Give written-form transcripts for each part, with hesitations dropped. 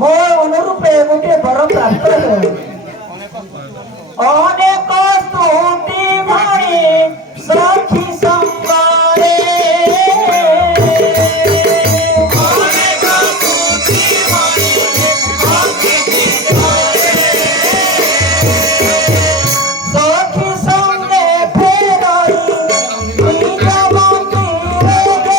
ମୋ ଅନୁରୂପେ ଗୋଟିଏ ବର ପ୍ରାପ୍ତ ହେଉ। ଅନେକ ସ୍ତୁତି ଭଣି ସଖୀ ସଙ୍ଗରେ ସଖୀ ସଙ୍ଗେ ଫେରଇ ନିଜ ମନ୍ଦିରରେ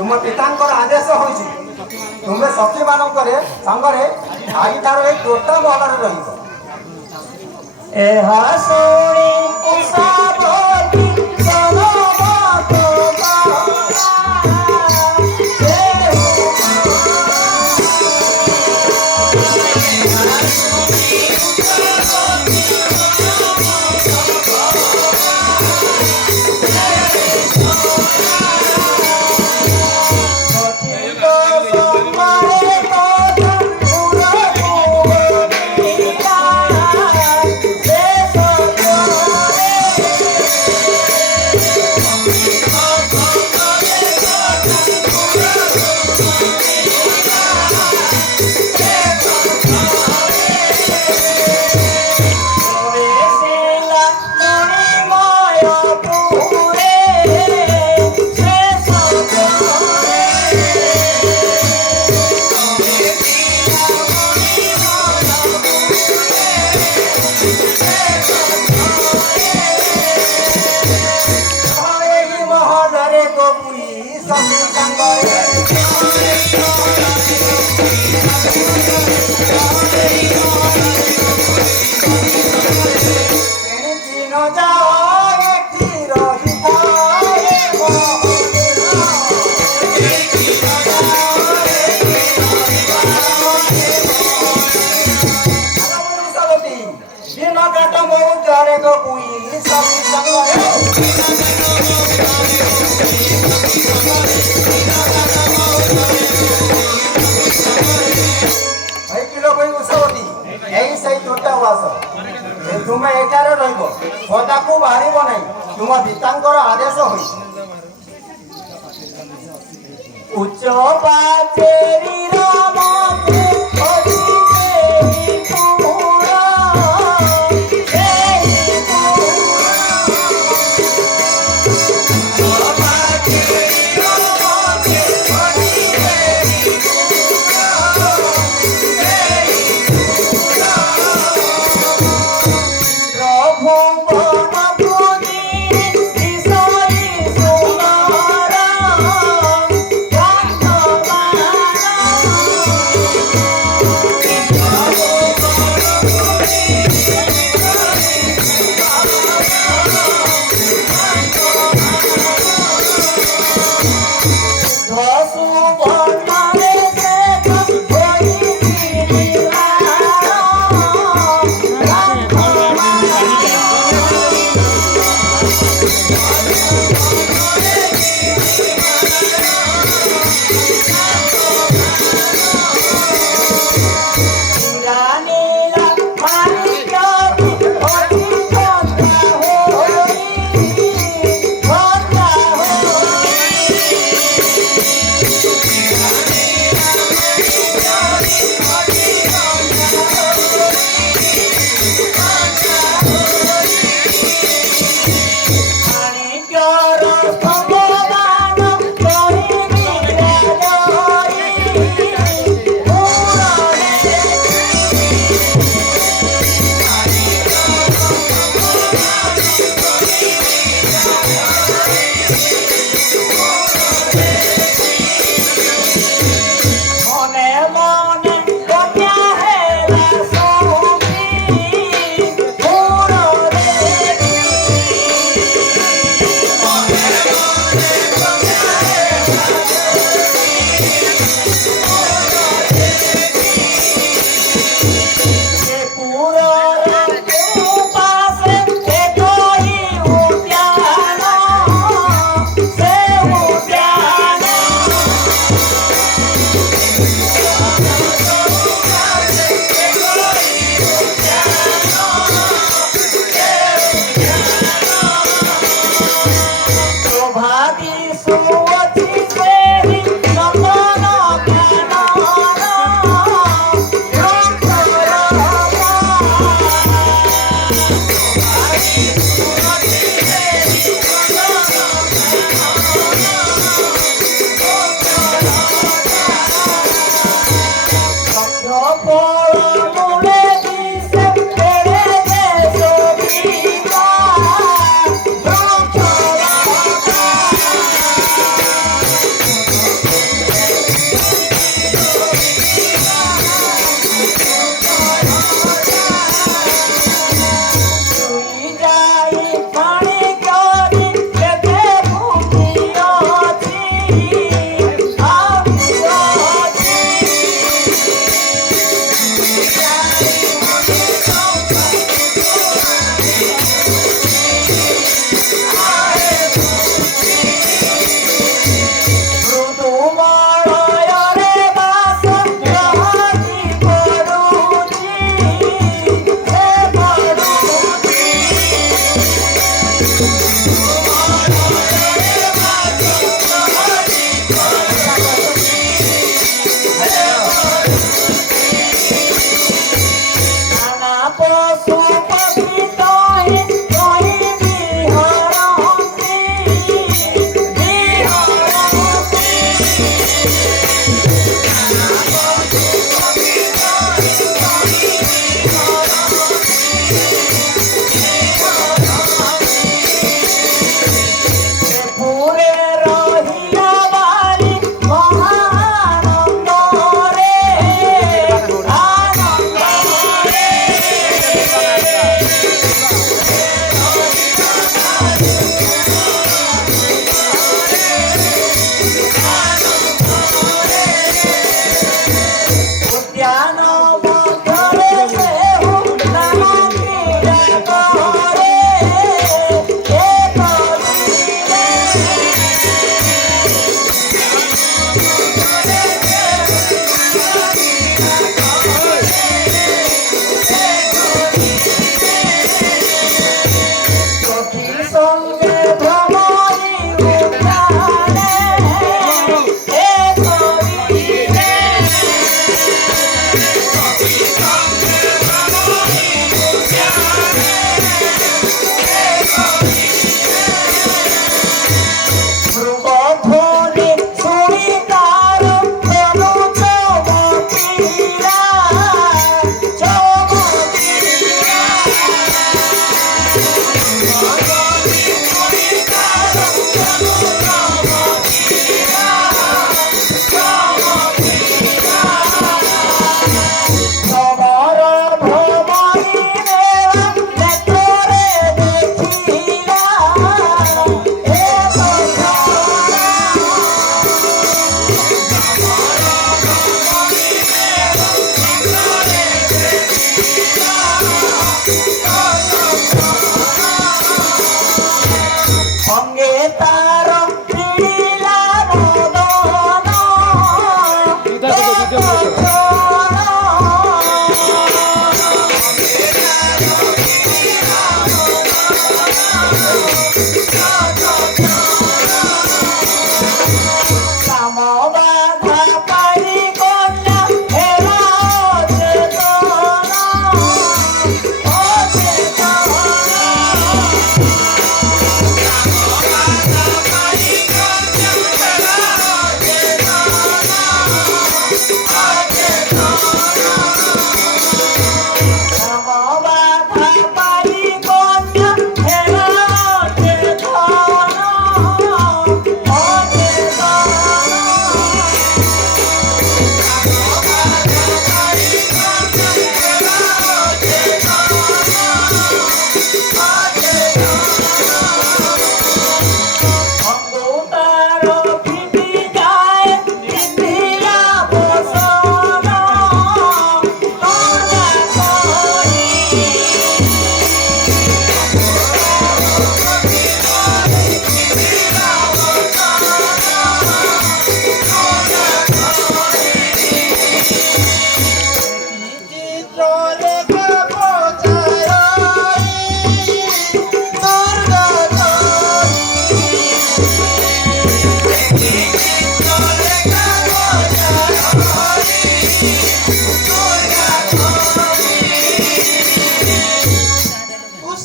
ତୁମ ପିତାଙ୍କର ଆଦେଶ ହୋଇଛି ତୁମେ ସଖୀମାନଙ୍କରେ ସାଙ୍ଗରେ ଆଜିଠାରୁ ଏଇ ତୋଟା ମହଲରେ ରହିବ। ଏହା ଶୁଣି ଉଷାବତୀ ସନମତ ତୁମେ ଏଠାରେ ରହିବ ପଦାକୁ ବାହାରିବ ନାହିଁ ତୁମ ପିତାଙ୍କର ଆଦେଶ ହୋଇଛି। ଉଚ୍ଚ ପାଚେରୀର ମତେ ଅତି ସେହି ପୁରା, ସେହି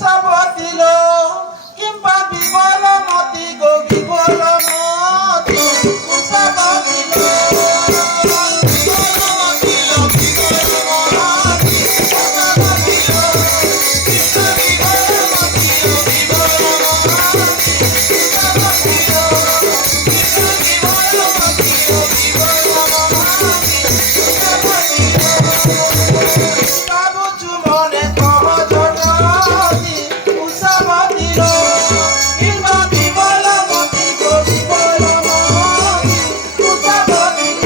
কুশাবতীল কিংবা বিমল মতি গো বিমল মতি কুশাবতীল বাবুচু মনে কহ জনতি কুশাবতীল কিংবা বিমল মতি গো বিমল মতি কুশাবতীল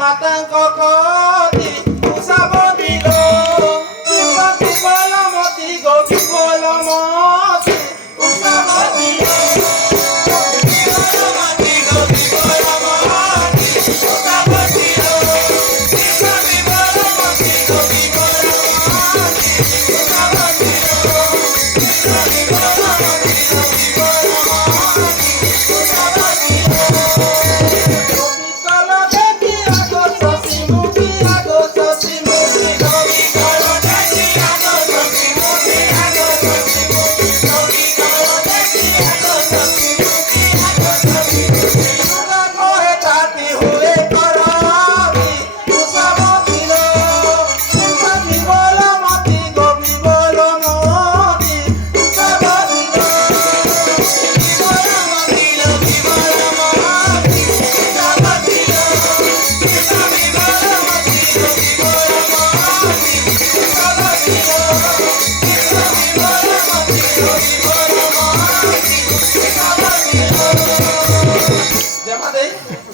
মাতাঙ্ক কতি কুশাবতীল কিংবা বিমল মতি গো বিমল মতি কুশাবতীল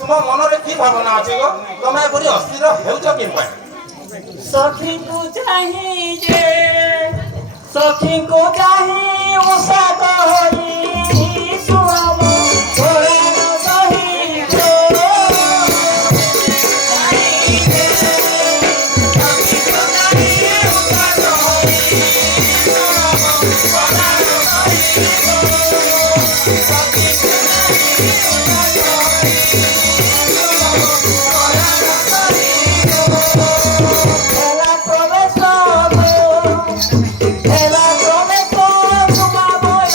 তোমার মନରେ কি ভাবনা আছে গো তুমি এপরি অস্থির হেউছ কিম্বা সখীଙ୍କୁ ଚାହିଁ ଯେ ସଖୀଙ୍କୁ ଚାହିଁ ଉଷା କହରି ସୁଆମ ଘୋଡ଼ାର ସହିତ ହେଲା ପ୍ରବେଶ ତୁମା ବହି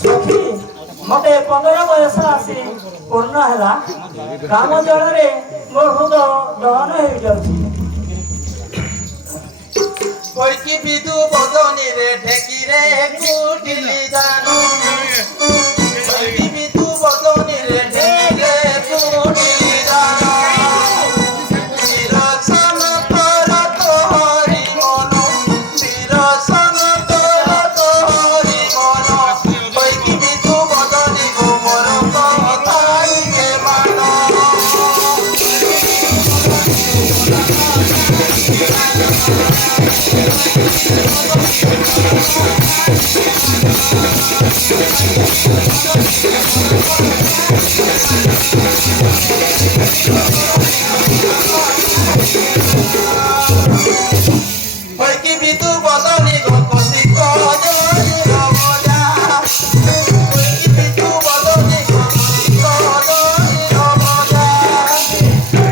ସଖୀ ମତେ 15 ବୟସ ଆସି ପୂର୍ଣ୍ଣ ହେଲା। କାମ ଜଳରେ ମୋ ହୃଦୟ ଦହନ ହେଇଯାଉଛି। কইকি বিদু বদনি রে ঢেকি রে কুটিলি জানো কইকি বিদু বদনি রে ঢেকি রে কুটিলি জানো বিরসন তোর তোরি মন বিরসন তোর তোরি মন কইকি বিদু বদনি গো মোর কথাই কে মানো কইকি বিদু বদনি গো কতি কজরি রমজা কইকি বিদু বদনি গো কতি কজরি রমজা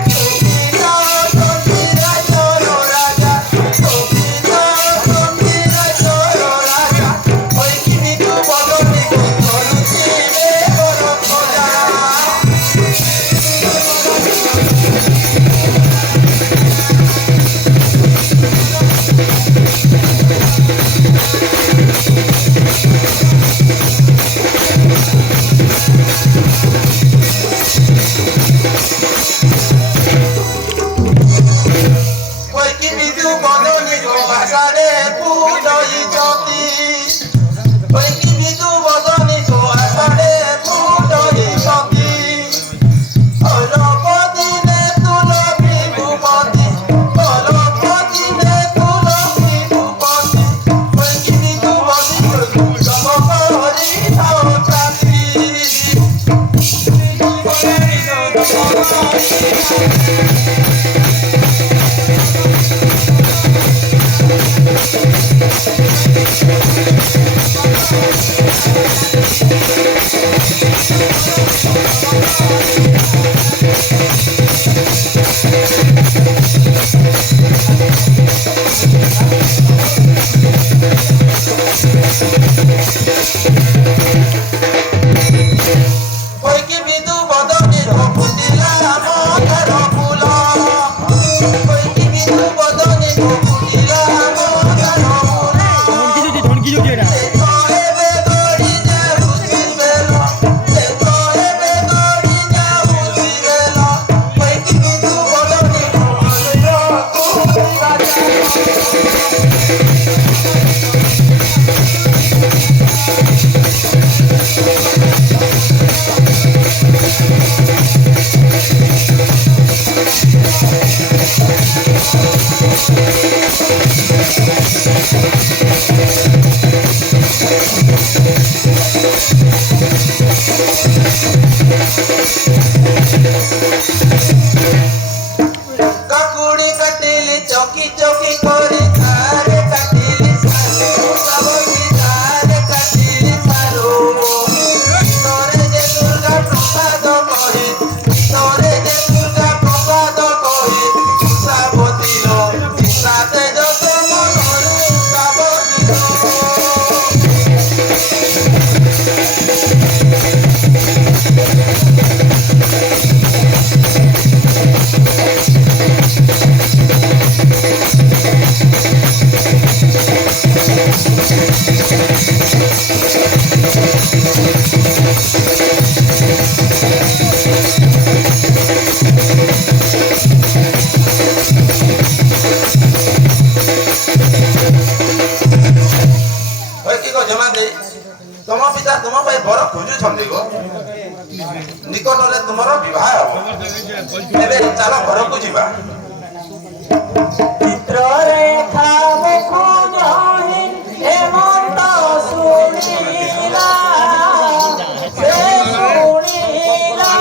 কবিতা কবিরা চোর রাজা কবিতা কবিরা চোর রাজা কইকি বিদু বদনি গো করুছি রে বড় খোজা কইকি বিদু বদনি গো আষাঢ়ে ফুলই জ্যোতি কইকি বিদু বদনি গো আষাঢ়ে ফুলই জ্যোতি অলপদিনে তুলসী ভূপতি অলপদিনে তুলসী ভূপতি কইকি বিদু বদনি গো সমকরি ধাওতাতি কইকি বিদু বদনি গো ফুটিলা মধুর ফুল কইকি বিদু বদনি গো ফুটিলা মধুর ফুল এবে দড়ি যাউছি বেল এবে দড়ি যাউছি বেল কইকি বিদু বদনি গো ফুটিলা কাকুড়ি কাটিলি চকি চকি করে ধারে কাটিলি সারু সাবকি ধারে কাটিলি সারু তোরে যে দুর্গা প্রসাদ কহে তোরে যে দুর্গা প্রসাদ কহে সাবতীর সাথে যত মনরু সাবতীর কইকি গো জমা দেই ତମ ପିତା ତୁମ ପାଇଁ ବର ଖୋଜୁଛନ୍ତି ଗୋ ନିକଟରେ ତୁମର ବିବାହ ହେବ ଏବେ ଚାଲ ଘରକୁ ଯିବା ଚିତ୍ରରେଖା ମୁଖ ଜହି ହେମନ୍ତ ଶୁଣିଲା ସେ ଶୁଣିଲା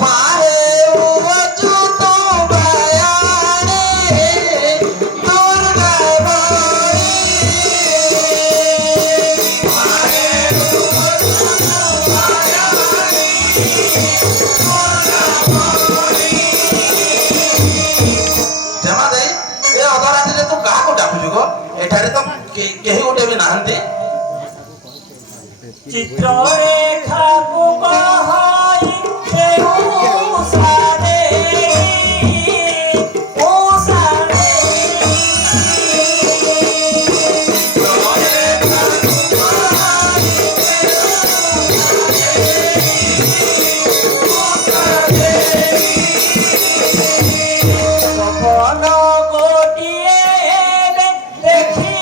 मारे उवचु तो बयाने दुर्गा माई मारे उवचु तो बयाने दुर्गा माई जमा दे ए अधरात्रि तू काहा को डाकुछु गो एठारे तो केही गोटे भी नाहंती चित्ररेखा को बहाई देऊ सारे ओ सारे सपन गोटिए देखिल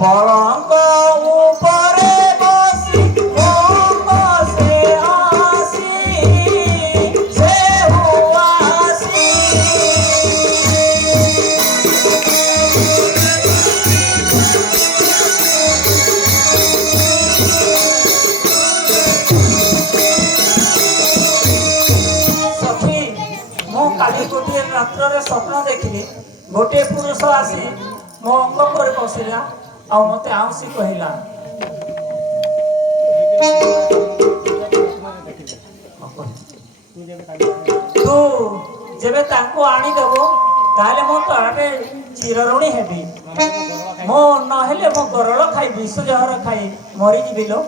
पलंग ऊपरे बसी से आसी से हुआसी सखी मो काली गोटे रात्र स्वप्न देखिली गोटे पुरुष आसी मो अंग पर बसिला आ मते आउसी कहिला तू जेबे तांको आनी देबो ताले मो तोरे चिरऋणी हेबी मो न हेले मो गरळ खाई विष जहर खाई मरि जिबिलो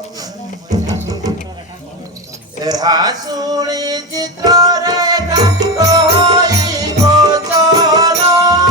एहा सुनी चित्रे का होई गोचर ओ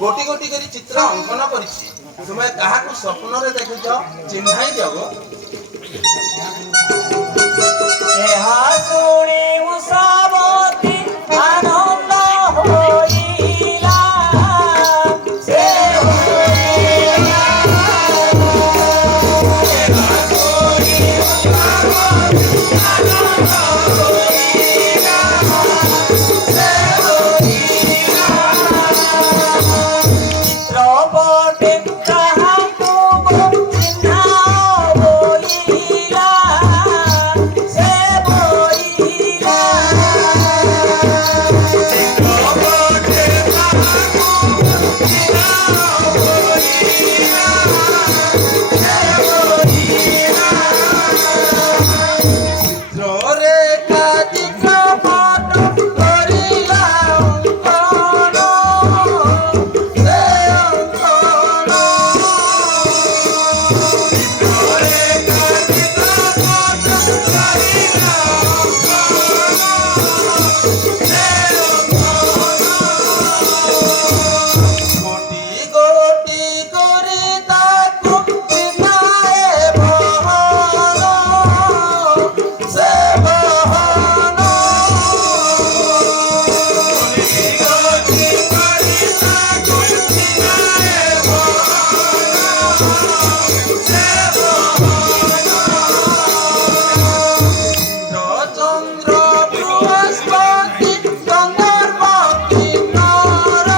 ଗୋଟି ଗୋଟି କରି ଚିତ୍ର ଅଙ୍କନ କରିଛି। ତୁମେ କାହାକୁ ସ୍ୱପ୍ନରେ ଦେଖୁଛ ଚିହ୍ନାଇ ଦିଅ। ଏହା ଶୁଣି ଉଷାବତୀ ଆନନ୍ଦ ହୋଇଲା। ସେ ହୋଇଲା। ଚିତ୍ରପଟେ କାହାକୁ ଚିହ୍ନା ବୋଲିଲା। ସେ ବୋଲିଲା। ଚିତ୍ରପଟେ କାହାକୁ ଚିହ୍ନା ବୋଲିଲା। ସେ ବୋଲିଲା। ଚିତ୍ରରେଖା ଚିତ୍ରପଟ କରିଲା ଅଙ୍କନ। ସେ ଅଙ୍କନ। ଚିତ୍ରରେଖା ଚିତ୍ରପଟ କରିଲା ଗୋଟି ଗୋଟି କରି ତାକୁ ଚିହ୍ନାଏ ବହନ। ସେ ବହନ। ଗୋଟି ଗୋଟି କରି ତାକୁ ଚିହ୍ନାଏ ବହନ। ସେ ବହନ। ଚନ୍ଦ୍ର ବୃହସ୍ପତି ଗନ୍ଧର୍ବ କିନ୍ନର।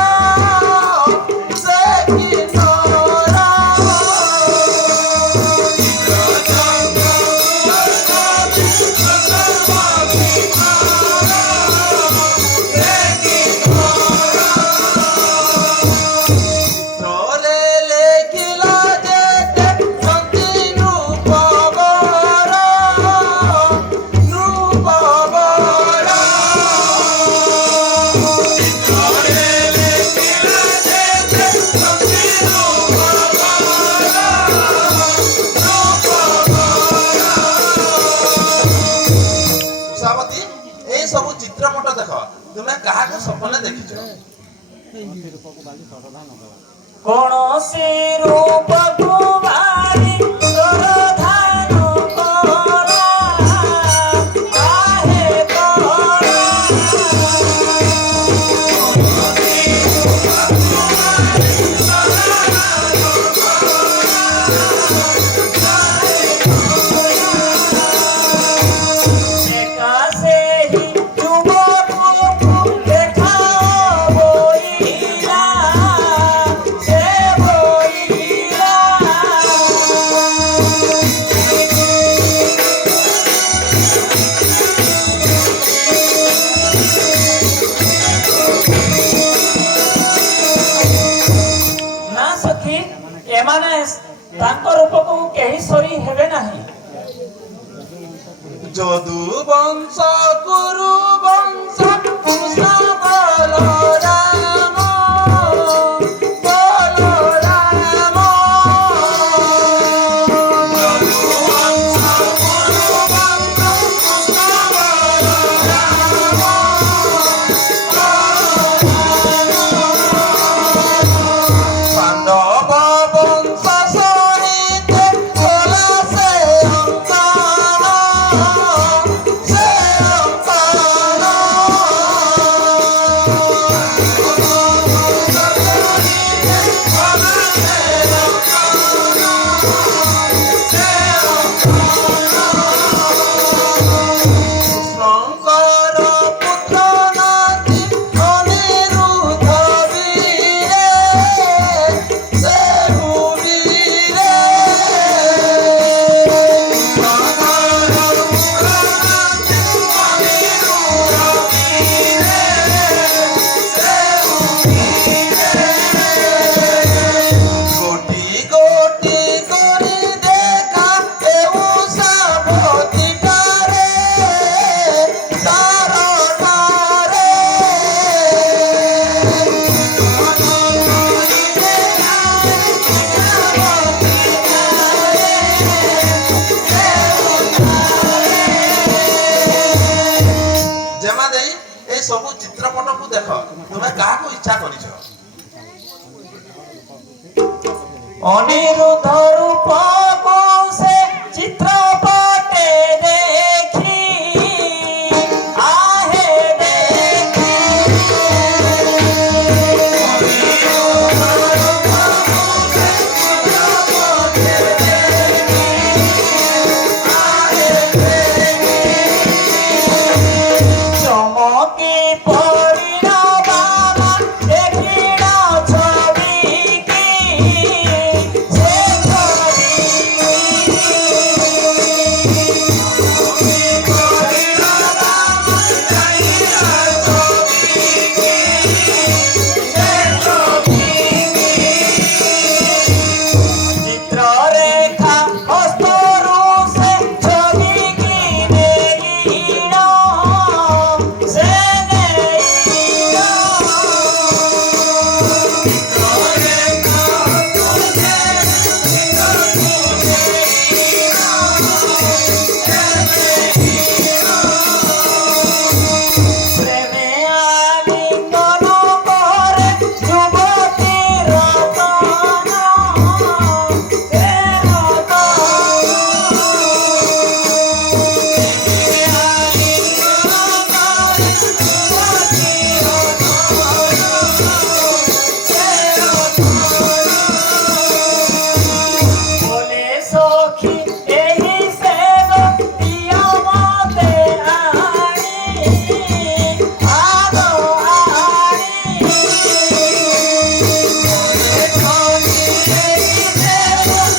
ସେ କିନ୍ନର। ଚନ୍ଦ୍ର ବୃହସ୍ପତି ଗନ୍ଧର୍ବ କିନ୍ନର। ସେ କିନ୍ନର। ଚିତ୍ରରେ ଲେଖିଲା ଯେତେ ସତୀ ନୃପବର। ନୃପବର। ଚିତ୍ରରେ ଲେଖିଲା ଯେତେ ସତୀ ନୃପବର। ଉଷାବତୀ, ଏଇ ସବୁ ଚିତ୍ରପଟ ଦେଖ। ତୁମେ କାହାକୁ ସ୍ୱପ୍ନରେ ଦେଖିଛ? କୌଣସି ରୂପକୁ ଭାରି ପ୍ରଧାନ କଳା। କାହେ କଳା? ଏକା ସେହି ଯୁବକକୁ ଦେଖାଅ ବୋଇଲା। ସେ ବୋଇଲା। ନା ସଖୀ, ଏମାନେ ତାଙ୍କ ରୂପକୁ କେହି ସରି ହେବେ ନାହିଁ। ଯଦୁ ବଂଶ କୁରୁ ବଂଶ କୃଷ୍ଣ ବଳରାମ। ବଳରାମ। ଯଦୁ ବଂଶ କୁରୁ ବଂଶ କୃଷ୍ଣ ବଳରାମ। ପାଣ୍ଡବ ବଂଶ ସହିତେ କଲା ସେ ଅଙ୍କନ। ସେ ଅଙ୍କନ। କୃଷ୍ଣଙ୍କର ପୁତ୍ର ନାତି ଅନିରୁଦ୍ଧ ବୀରେ। ସେ ବୀରେ। କୃଷ୍ଣଙ୍କର ପୁତ୍ର ନାତି ଅନିରୁଦ୍ଧ ବୀରେ। ସେ ବୀରେ। ଗୋଟି ଗୋଟି କରି ଦେଖା ଉଷାବତୀ ଠାରେ। ତାର ଠାରେ। ଜେମା ଦେଇ, এই ସବୁ ଚିତ୍ରପଟକୁ ଦେଖ। ତୁମେ କାହାକୁ ଇଚ୍ଛା କରିଛ? অনিরুদ্ধ রূপকু সে চিত্রপটে দেখি আহে দেখি চমকি পড়িল বাবা দেখিল ছবি কি সে ছবি চিত্ররেখা হস্তরু সে ছবি কি নেইল সে নেইল প্রেমে আলিঙ্গন করে যুবতী রতন সে বলে সখী এই সে দিয়া মতে আনি আদো আনি বলে সখী এই সে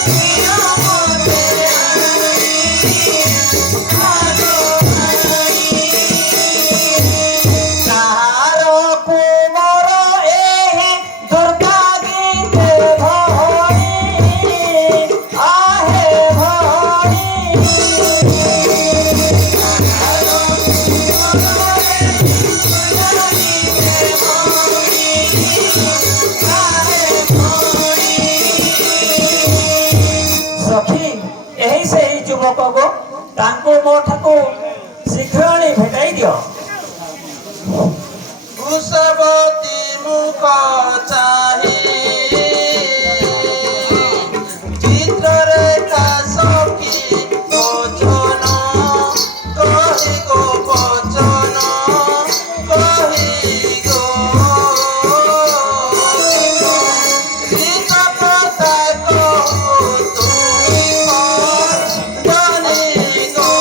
দিয়া মতে আনি আদো আনি কাহার কুমর এহি দুর্গা গীতে ভরি আহে ভরি ସଖୀ ଏହି ସେହି ଯୁବକ ଗୋ ତାଙ୍କୁ ମୋ ଠାକୁ ଶୀଘ୍ର ଆଣି ଭେଟାଇ ଦିଅ କୁଶବତୀ ମୁଖ ଚାହିଁ ଚିତ୍ରରେଖା ସଖୀ ଭୋଜନ କହି ଗୋ ବଚନ କହି ଗୋ ଗୀତ କଥା କହୁ ତୁଇ ଧନି ଗୋ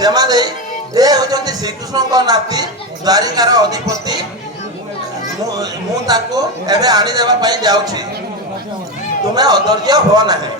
ଜେମାଦେଇ ଏ ହେଉଛନ୍ତି ଶ୍ରୀକୃଷ୍ଣଙ୍କ ନାତି ଦ୍ୱାରିକାର ଅଧିପତି। ମୁଁ ତାଙ୍କୁ ଏବେ ଆଣିଦେବା ପାଇଁ ଯାଉଛି, ତୁମେ ଅଧୈର୍ଯ୍ୟ ହୁଅ ନାହିଁ।